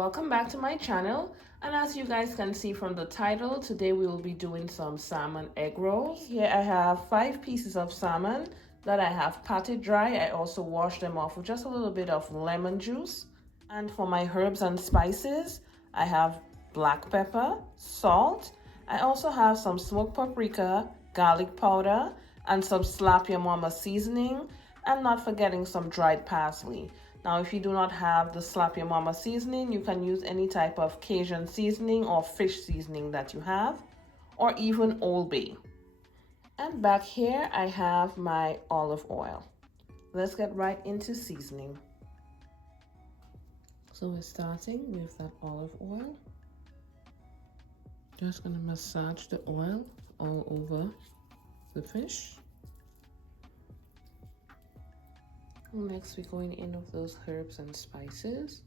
welcome back to my channel. And as you guys can see from the title, today we will be doing some salmon egg rolls. Here I have 5 pieces of salmon that I have patted dry. I also washed them off with just a little bit of lemon juice. And for my herbs and spices, I have black pepper, salt. I also have some smoked paprika, garlic powder, and some Slap Your Mama seasoning, and not forgetting some dried parsley. Now, if you do not have the Slap Your Mama seasoning, you can use any type of Cajun seasoning or fish seasoning that you have, or even Old Bay. And back here, I have my olive oil. Let's get right into seasoning. So we're starting with that olive oil. Just gonna massage the oil all over the fish. Next, we're going in with those herbs and spices.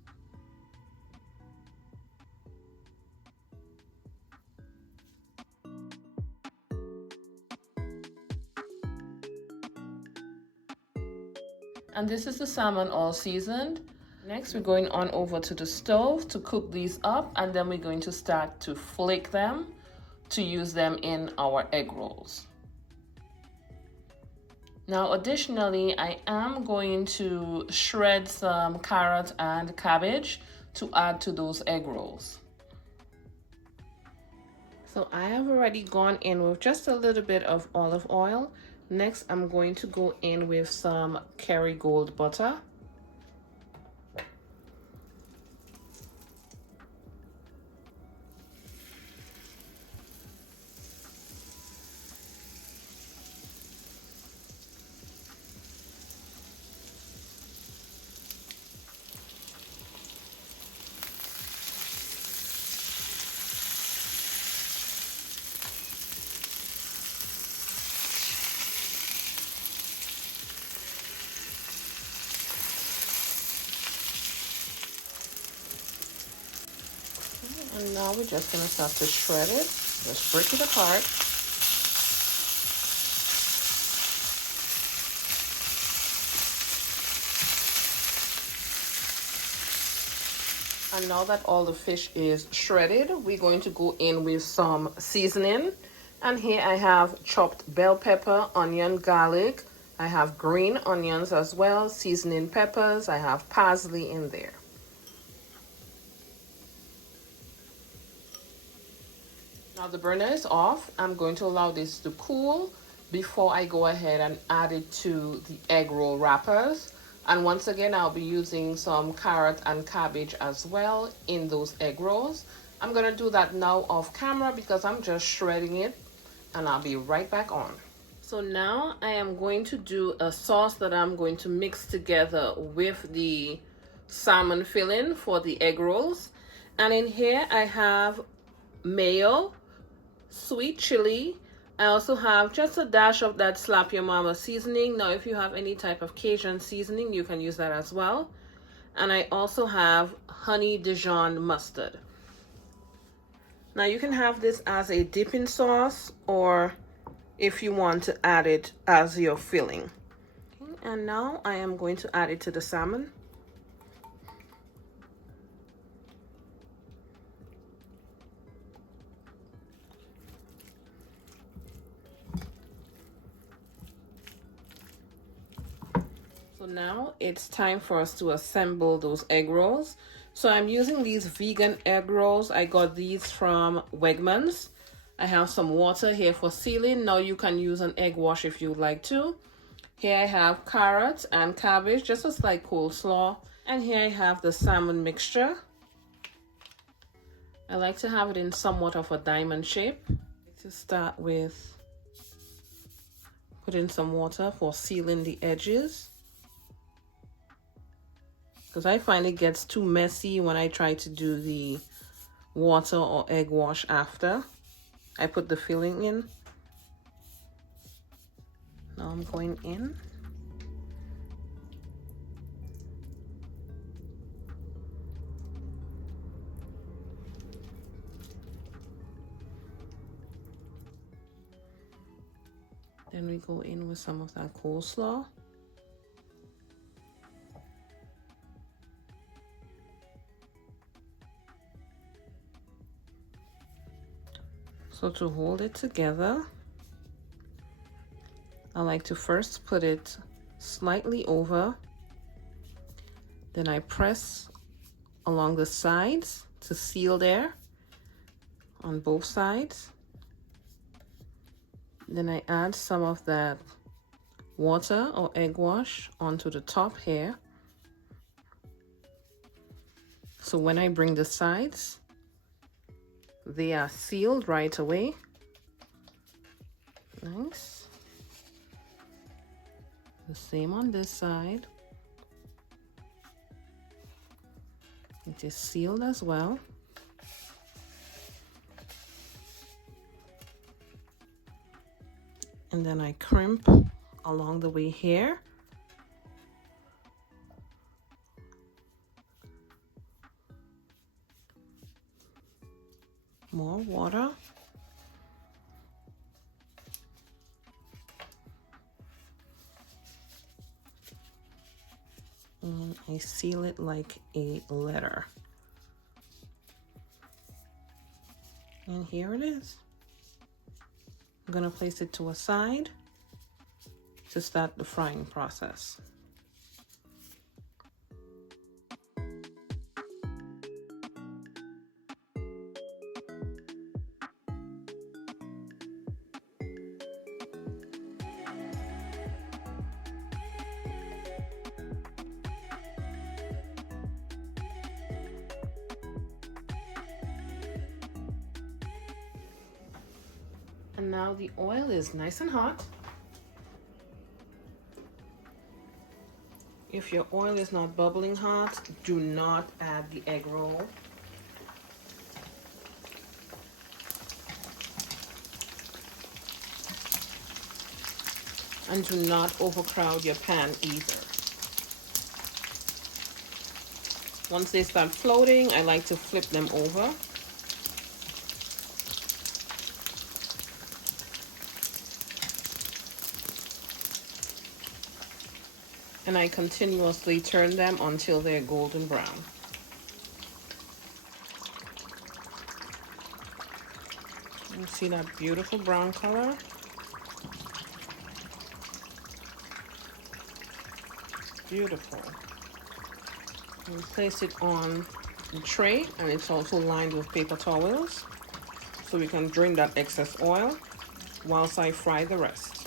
And this is the salmon all seasoned. Next, we're going on over to the stove to cook these up, and then we're going to start to flake them to use them in our egg rolls. Now, additionally, I am going to shred some carrot and cabbage to add to those egg rolls. So I have already gone in with just a little bit of olive oil. Next, I'm going to go in with some Kerrygold butter. And now we're just going to start to shred it. Just break it apart. And now that all the fish is shredded, we're going to go in with some seasoning. And here I have chopped bell pepper, onion, garlic. I have green onions as well, seasoning peppers. I have parsley in there. Now the burner is off. I'm going to allow this to cool before I go ahead and add it to the egg roll wrappers. And once again, I'll be using some carrot and cabbage as well in those egg rolls. I'm going to do that now off camera because I'm just shredding it, and I'll be right back on. So now I am going to do a sauce that I'm going to mix together with the salmon filling for the egg rolls. And in here I have mayo, sweet chili. I also have just a dash of that Slap Your Mama seasoning. Now, if you have any type of Cajun seasoning, you can use that as well. And I also have honey Dijon mustard. Now, you can have this as a dipping sauce, or if you want to add it as your filling. Okay, and now I am going to add it to the salmon. So now it's time for us to assemble those egg rolls. So I'm using these vegan egg rolls. I got these from Wegmans. I have some water here for sealing. Now you can use an egg wash if you'd like to. Here I have carrots and cabbage, just a slight coleslaw. And here I have the salmon mixture. I like to have it in somewhat of a diamond shape. To start with, put in some water for sealing the edges, because I find it gets too messy when I try to do the water or egg wash after I put the filling in. Now I'm going in. Then we go in with some of that coleslaw. So to hold it together, I like to first put it slightly over, then I press along the sides to seal there on both sides. Then I add some of that water or egg wash onto the top here. So when I bring the sides, they are sealed right away. Nice. The same on this side. It is sealed as well. And then I crimp along the way here. More water. And I seal it like a letter. And here it is. I'm gonna place it to a side to start the frying process. And now the oil is nice and hot. If your oil is not bubbling hot, do not add the egg roll. And do not overcrowd your pan either. Once they start floating, I like to flip them over. And I continuously turn them until they're golden brown. You see that beautiful brown color? Beautiful. And place it on the tray, and it's also lined with paper towels so we can drain that excess oil whilst I fry the rest.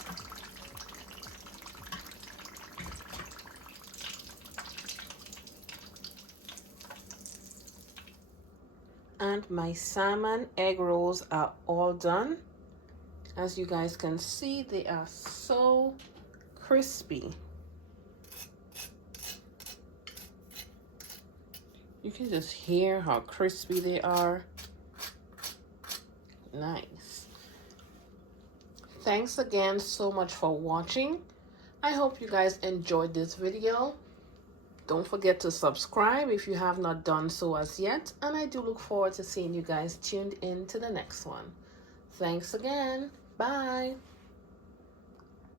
And my salmon egg rolls are all done. As you guys can see, they are so crispy. You can just hear how crispy they are. Nice. Thanks again so much for watching. I hope you guys enjoyed this video. Don't forget to subscribe if you have not done so as yet, and I do look forward to seeing you guys tuned in to the next one. Thanks again. Bye.